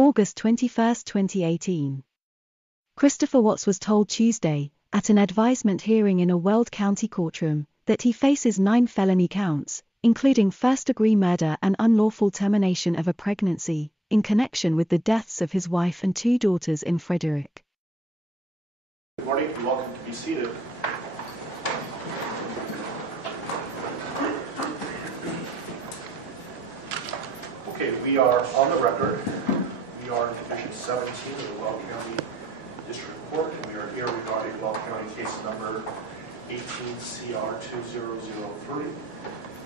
August 21, 2018. Christopher Watts was told Tuesday, at an advisement hearing in a Weld County courtroom, that he faces 9 felony counts, including first-degree murder and unlawful termination of a pregnancy, in connection with the deaths of his wife and 2 daughters in Frederick. Good morning. You're welcome to be seated. Okay, we are on the record. We are in Division 17 of the Weld County District Court, and we are here regarding Weld County case number 18-CR-2003,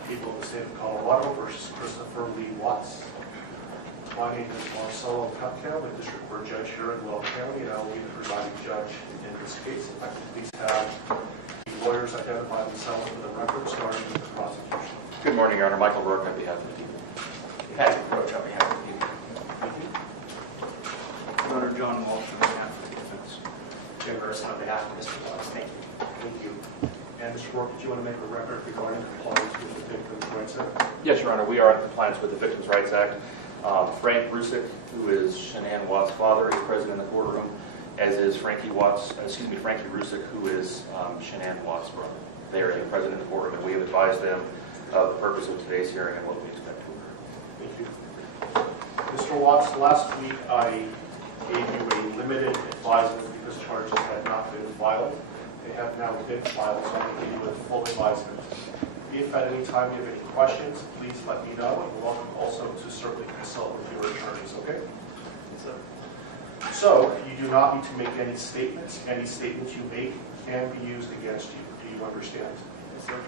people of the state of Colorado versus Christopher Lee Watts. My name is Marcelo Cupcam, the District Court Judge here in Weld County, and I will be the presiding judge in this case. If I could please have the lawyers identify themselves for the record, starting with the prosecution. Good morning, Your Honor. Michael Rourke on behalf of the people. Patrick Roach on behalf of the people. Thank you. Your Honor, John Walsh on behalf of the defense. Jim Gerson on behalf of Mr. Watts. Thank you. Thank you. And Mr. Rourke, did you want to make a record regarding compliance with the Victims' Rights Act? Yes, Your Honor. We are in compliance with the Victims' Rights Act. Frank Rusick, who is Shanann Watts' father, is present in the courtroom, as is Frankie Rusick, who is Shanann Watts' brother. They are present in the courtroom, and we have advised them of the purpose of today's hearing and what we expect to occur. Thank you. Mr. Watts, last week I gave you a limited advisement because charges had not been filed. They have now been filed, so I'm going to give you a full advisement. If at any time you have any questions, please let me know, and you're welcome also to certainly consult with your attorneys, okay? Yes, sir. So, you do not need to make any statements. Any statements you make can be used against you. Do you understand? Yes, sir.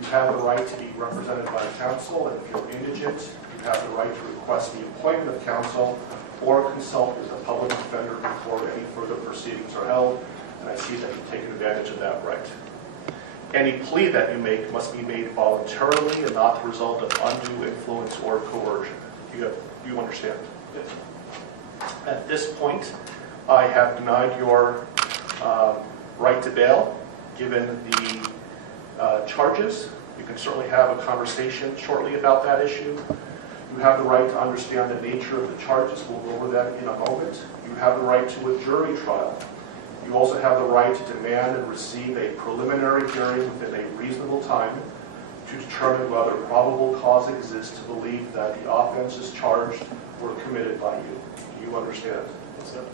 You have the right to be represented by counsel, and if you're indigent, you have the right to request the appointment of counsel or consult with a public defender before any further proceedings are held, and I see that you've taken advantage of that right. Any plea that you make must be made voluntarily and not the result of undue influence or coercion. You understand? Yes. At this point, I have denied your right to bail, given the charges. You can certainly have a conversation shortly about that issue. You have the right to understand the nature of the charges. We'll go over that in a moment. You have the right to a jury trial. You also have the right to demand and receive a preliminary hearing within a reasonable time to determine whether probable cause exists to believe that the offenses charged were committed by you. Do you understand? Yes, sir.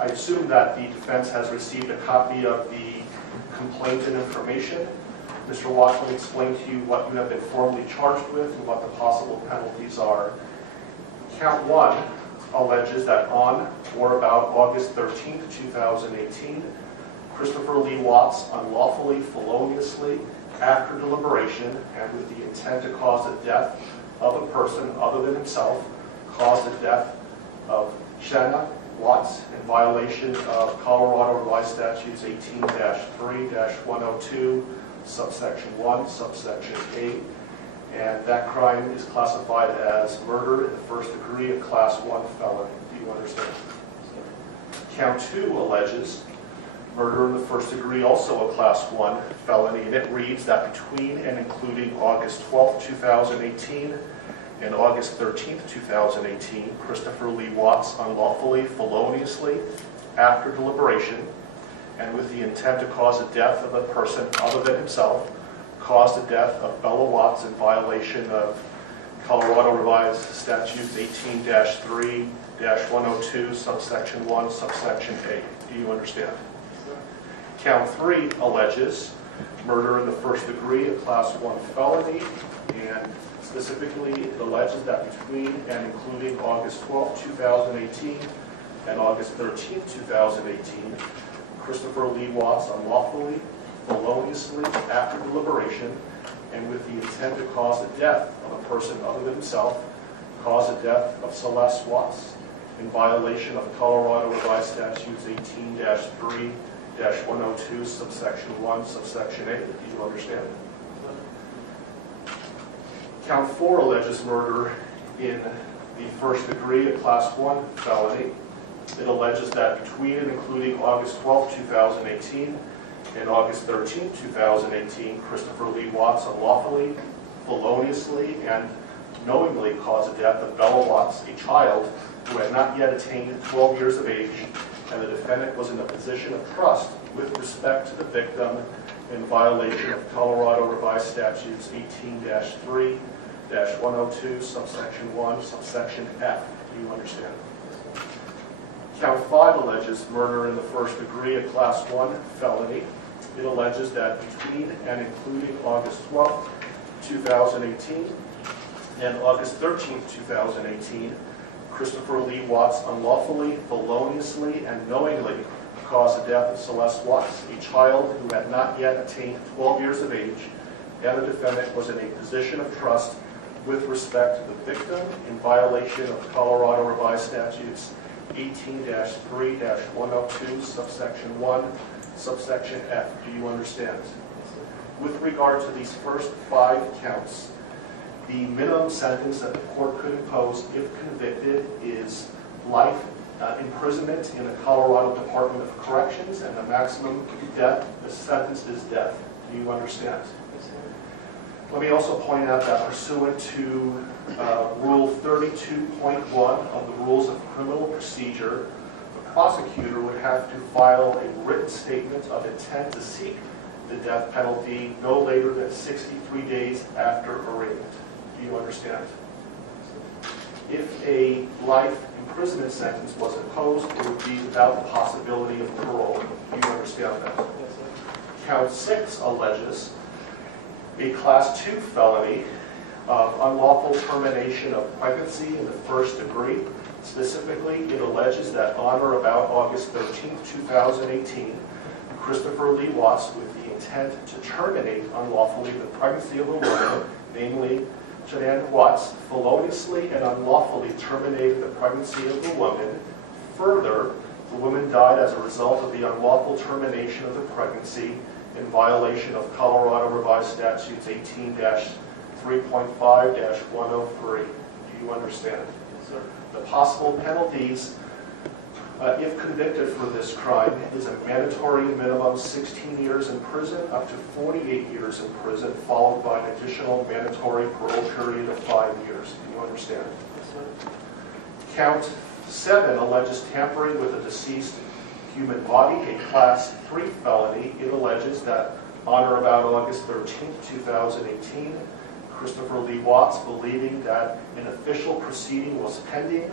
I assume that the defense has received a copy of the complaint and information. Mr. Watts will explain to you what you have been formally charged with and what the possible penalties are. Count 1 alleges that on or about August 13, 2018, Christopher Lee Watts unlawfully, feloniously, after deliberation, and with the intent to cause the death of a person other than himself, caused the death of Shanann Watts in violation of Colorado Revised Statutes 18-3-102, subsection 1, subsection 8. And that crime is classified as murder in the first degree, a class 1 felony. Do you understand? Count 2 alleges murder in the first degree, also a class 1 felony, and it reads that between and including August 12, 2018 and August 13, 2018, Christopher Lee Watts unlawfully, feloniously, after deliberation, and with the intent to cause the death of a person other than himself, caused the death of Bella Watts in violation of Colorado Revised Statutes 18-3-102, subsection 1, subsection 8. Do you understand? Count 3 alleges murder in the first degree, a class 1 felony, and specifically it alleges that between and including August 12, 2018 and August 13, 2018, Christopher Lee Watts unlawfully, feloniously, after deliberation, and with the intent to cause the death of a person other than himself, caused the death of Celeste Watts in violation of Colorado Revised Statutes 18-3-102, subsection 1, subsection 8. Do you understand? Count 4 alleges murder in the first degree, a class 1 felony. It alleges that between and including August 12, 2018 and August 13, 2018, Christopher Lee Watts unlawfully, feloniously, and knowingly cause the death of Bella Watts, a child who had not yet attained 12 years of age, and the defendant was in a position of trust with respect to the victim in violation of Colorado Revised Statutes 18-3-102, subsection 1, subsection F. Do you understand? Count 5 alleges murder in the first degree, a Class 1 felony. It alleges that between and including August 12, 2018 and August 13, 2018, Christopher Lee Watts unlawfully, feloniously, and knowingly caused the death of Celeste Watts, a child who had not yet attained 12 years of age, and the defendant was in a position of trust with respect to the victim in violation of Colorado Revised Statutes 18-3-102, subsection 1, subsection F. Do you understand? With regard to these first 5 counts, the minimum sentence that the court could impose if convicted is life imprisonment in the Colorado Department of Corrections, and the maximum death, the sentence is death. Do you understand? Let me also point out that pursuant to Rule 32.1 of the Rules of Criminal Procedure, the prosecutor would have to file a written statement of intent to seek the death penalty no later than 63 days after arraignment. Do you understand? If a life imprisonment sentence was imposed, it would be without the possibility of parole. Do you understand that? Count 6 alleges a Class 2 felony of unlawful termination of pregnancy in the first degree. Specifically, it alleges that on or about August 13, 2018, Christopher Lee Watts, with the intent to terminate unlawfully the pregnancy of a woman, namely Shanann Watts, feloniously and unlawfully terminated the pregnancy of the woman. Further, the woman died as a result of the unlawful termination of the pregnancy in violation of Colorado Revised Statutes 18-3.5-103. Do you understand? Yes, sir. The possible penalties, if convicted for this crime, is a mandatory minimum 16 years in prison up to 48 years in prison, followed by an additional mandatory parole period of 5 years. Do you understand? Yes, sir. Count 7 alleges tampering with a deceased human body, a Class 3 felony. It alleges that on or about August 13, 2018, Christopher Lee Watts, believing that an official proceeding was pending,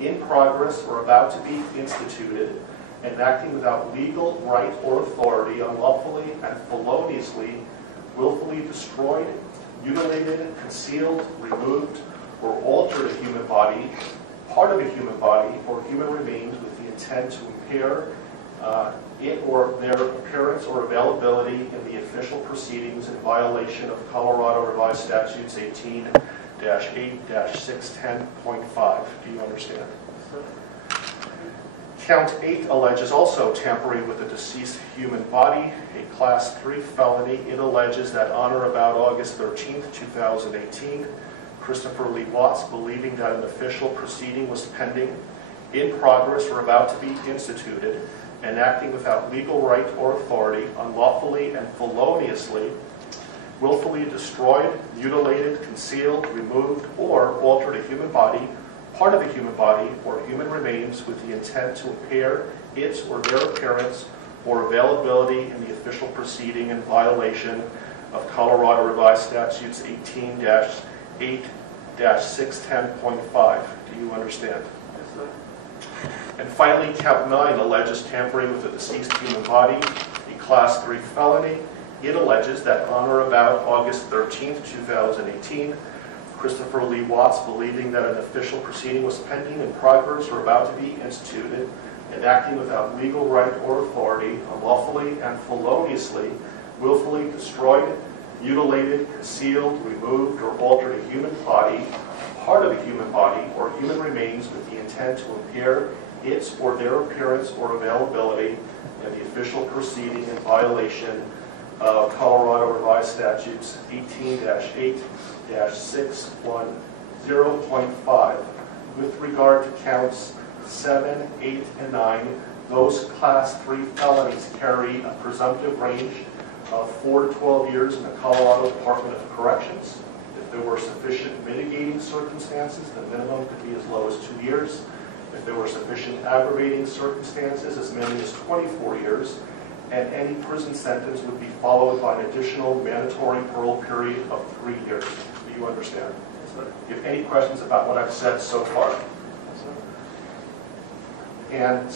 in progress, or about to be instituted, and acting without legal right or authority, unlawfully and feloniously, willfully destroyed, mutilated, concealed, removed, or altered a human body, part of a human body, or human remains with the intent to impair it or their appearance or availability in the official proceedings in violation of Colorado Revised Statutes 18-8-610.5. Do you understand? Count 8 alleges also tampering with a deceased human body, a Class 3 felony. It alleges that on or about August 13, 2018, Christopher Lee Watts, believing that an official proceeding was pending, in progress, or about to be instituted, and acting without legal right or authority, unlawfully and feloniously, willfully destroyed, mutilated, concealed, removed, or altered a human body, part of a human body, or human remains with the intent to impair its or their appearance or availability in the official proceeding in violation of Colorado Revised Statutes 18-8-610.5. Do you understand? Yes, sir. And finally, count 9 alleges tampering with a deceased human body, a Class 3 felony. It alleges that on or about August 13, 2018, Christopher Lee Watts, believing that an official proceeding was pending, in progress, or about to be instituted, and acting without legal right or authority, unlawfully and feloniously, willfully destroyed, mutilated, concealed, removed, or altered a human body, part of a human body, or human remains with the intent to impair its or their appearance or availability in the official proceeding in violation of Colorado Revised Statutes 18-8-610.5. With regard to counts 7, 8, and 9, those Class 3 felonies carry a presumptive range of 4 to 12 years in the Colorado Department of Corrections. there were sufficient mitigating circumstances, the minimum could be as low as 2 years. If there were sufficient aggravating circumstances, as many as 24 years. And any prison sentence would be followed by an additional mandatory parole period of 3 years. Do you understand? Do you have any questions about what I've said so far? And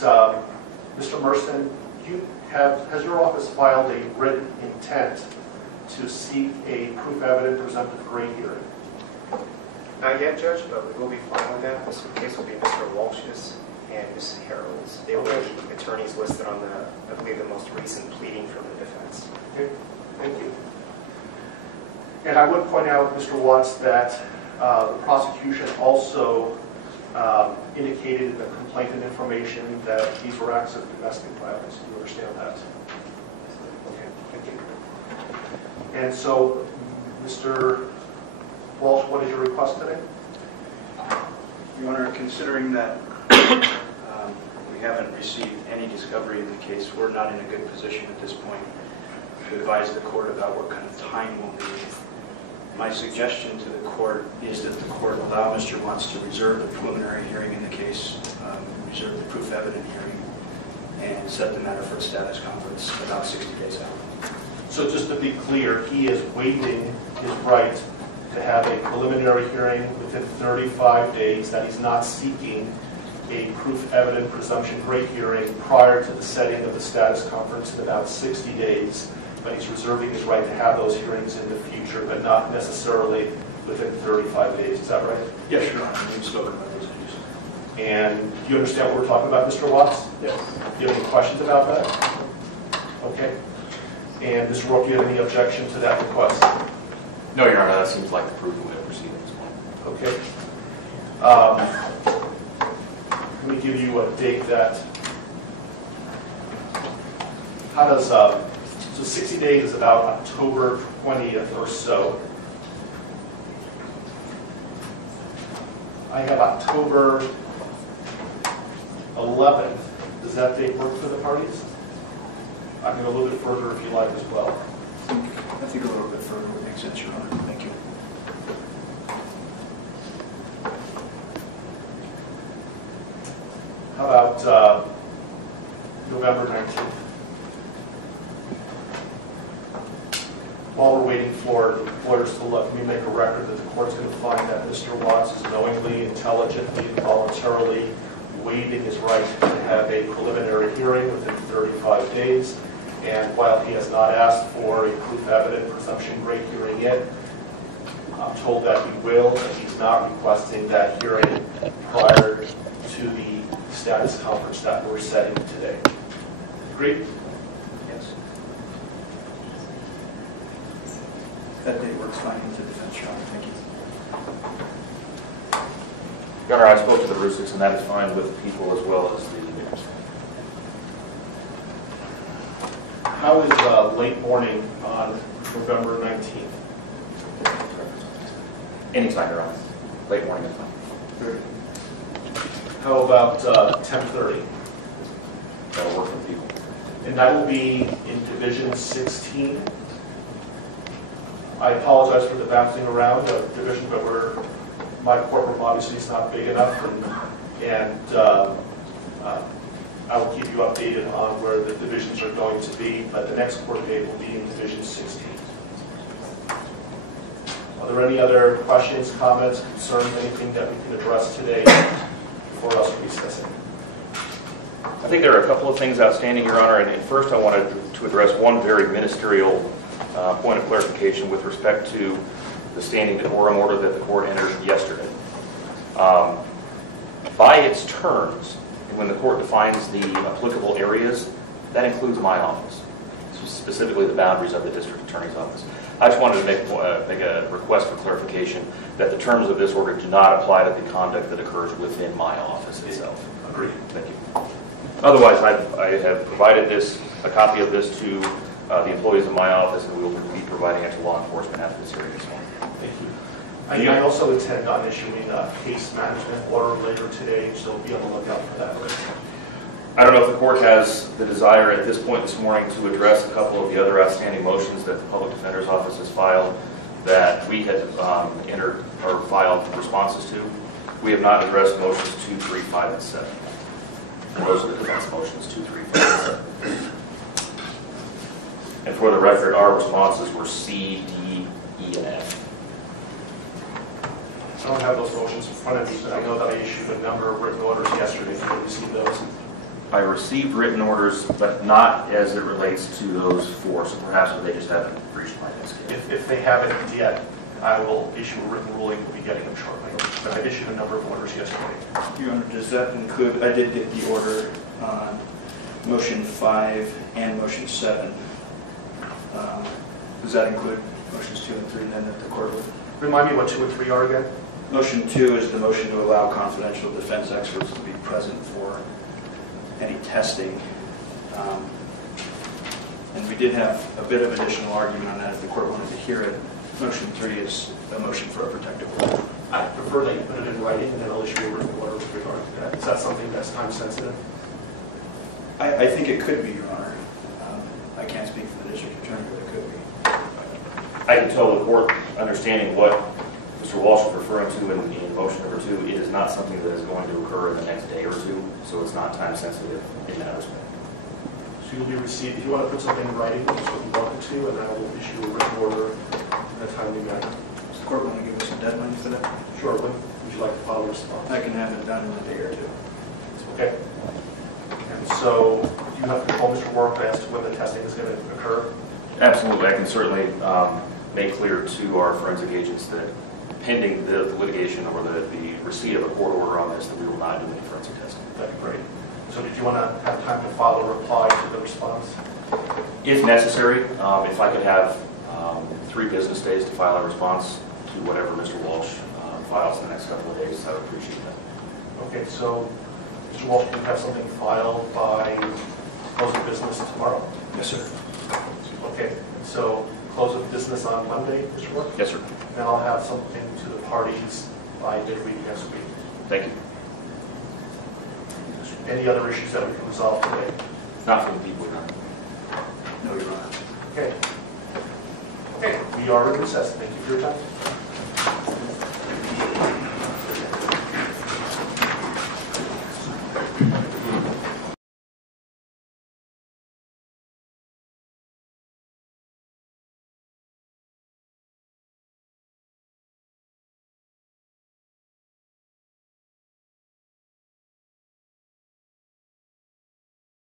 Mr. Merson, has your office filed a written intent to seek a proof evident presumptive grade hearing? Not yet, Judge, but we will be filing that. This case will be Mr. Walsh's and Ms. Harrell's. They will be attorneys listed on the, I believe, the most recent pleading from the defense. Okay, thank you. And I would point out, Mr. Watts, that the prosecution also indicated in the complaint and information that these were acts of domestic violence. Do you understand that? Okay, thank you. And so, Mr. Walsh, what is your request today? Your Honor, considering that we haven't received any discovery in the case, we're not in a good position at this point to advise the court about what kind of time we'll need. My suggestion to the court is that the court allow Mr. Watts to reserve the preliminary hearing in the case, reserve the proof evident hearing, and set the matter for a status conference about 60 days out. So just to be clear, he is waiving his right to have a preliminary hearing within 35 days, that he's not seeking a proof evident presumption grade hearing prior to the setting of the status conference in about 60 days, but he's reserving his right to have those hearings in the future, but not necessarily within 35 days. Is that right? Yes, Your Honor. We've spoken about those issues. And do you understand what we're talking about, Mr. Watts? Yes. Do you have any questions about that? Okay. And Mr. Rourke, do you have any objection to that request? No, Your Honor, that seems like the prudent way to proceed at this point. Okay. Let me give you a date that, how does, so 60 days is about October 20th or so. I have October 11th. Does that date work for the parties? I can go a little bit further if you like as well. I think a little bit further would make sense, Your Honor. Thank you. How about November 19th? While we're waiting for lawyers to look, let me make a record that the court's going to find that Mr. Watts is knowingly, intelligently, and voluntarily waiving his right to have a preliminary hearing within 35 days. And while he has not asked for a proof evident presumption grade hearing yet, I'm told that he will, and he's not requesting that hearing prior to the status conference that we're setting today. Agreed? Yes. That date works fine with the defense, Your Honor. Thank you. Your Honor, I spoke to the Rusiks, and that is fine with the people as well as the victims. How is late morning on November 19th? Anytime, Your Honor. Late morning is fine. Good. How about 10:30? That'll work for people. And that will be in Division 16. I apologize for the bouncing around of division, but my courtroom obviously is not big enough, and I will keep you updated on where the divisions are going to be, but the next court date will be in Division 16. Are there any other questions, comments, concerns, anything that we can address today before us recessing? I think there are a couple of things outstanding, Your Honor, and first I wanted to address one very ministerial point of clarification with respect to the standing decorum order that the court entered yesterday. By its terms, when the court defines the applicable areas, that includes my office, specifically the boundaries of the district attorney's office. I just wanted to make a request for clarification that the terms of this order do not apply to the conduct that occurs within my office itself. Agreed. Thank you. Otherwise, I have provided a copy of this to the employees of my office, and we will be providing it to law enforcement after this hearing this morning. Thank you. I also intend on issuing a case management order later today, so be on the lookout for that. I don't know if the court has the desire at this point this morning to address a couple of the other outstanding motions that the Public Defender's Office has filed. that we had entered or filed responses to. We have not addressed motions 2, 3, 5, and 7. And those are the defense motions 2, 3, 5, and 7. And for the record, our responses were C, D, E, and F. I don't have those motions in front of me, but I know that I issued a number of written orders yesterday. Did you receive those? I received written orders, but not as it relates to those 4, so perhaps they just haven't reached my desk yet. If they haven't yet, I will issue a written ruling. We'll be getting them shortly. But I issued a number of orders yesterday. Your Honor, does that include, I did get the order on motion 5 and motion 7. Does that include motions 2 and 3 then that the court would? Remind me what 2 and 3 are again? Motion 2 is the motion to allow confidential defense experts to be present for any testing. And we did have a bit of additional argument on that if the court wanted to hear it. Motion 3 is a motion for a protective order. I prefer that you put it in writing and then I'll issue a written order with regard to that. Is that something that's time sensitive? I think it could be, Your Honor. I can't speak for the district attorney, but it could be. I can tell the court, understanding what Mr. Walsh is referring to in motion number 2, it is not something that is going to occur in the next day or 2, so it's not time sensitive in that respect. So you'll be received, if you want to put something in writing, that's what you want it to, and I will issue a written order in a timely manner. Does the court want to give us a deadline for that? Sure, when would you like to file a response? I can have it done in a day or 2. Okay. And so you have control, Mr. Warren, as to when the testing is going to occur? Absolutely. I can certainly make clear to our forensic agents that pending the litigation or the receipt of a court order on this, that we will not do any forensic testing. That'd be great. So did you want to have time to file a reply to the response? If necessary, if I could have 3 business days to file a response to whatever Mr. Walsh files in the next couple of days, I would appreciate that. Okay, so Mr. Walsh, can you have something filed by close of business tomorrow? Yes, sir. Okay, so close of business on Monday, Mr. Warren? Yes, sir. And I'll have something to the parties by midweek next week. Thank you. Any other issues that we can resolve today? Not for the people, no. No, Your Honor. Okay. Okay, we are in recess. Thank you for your time.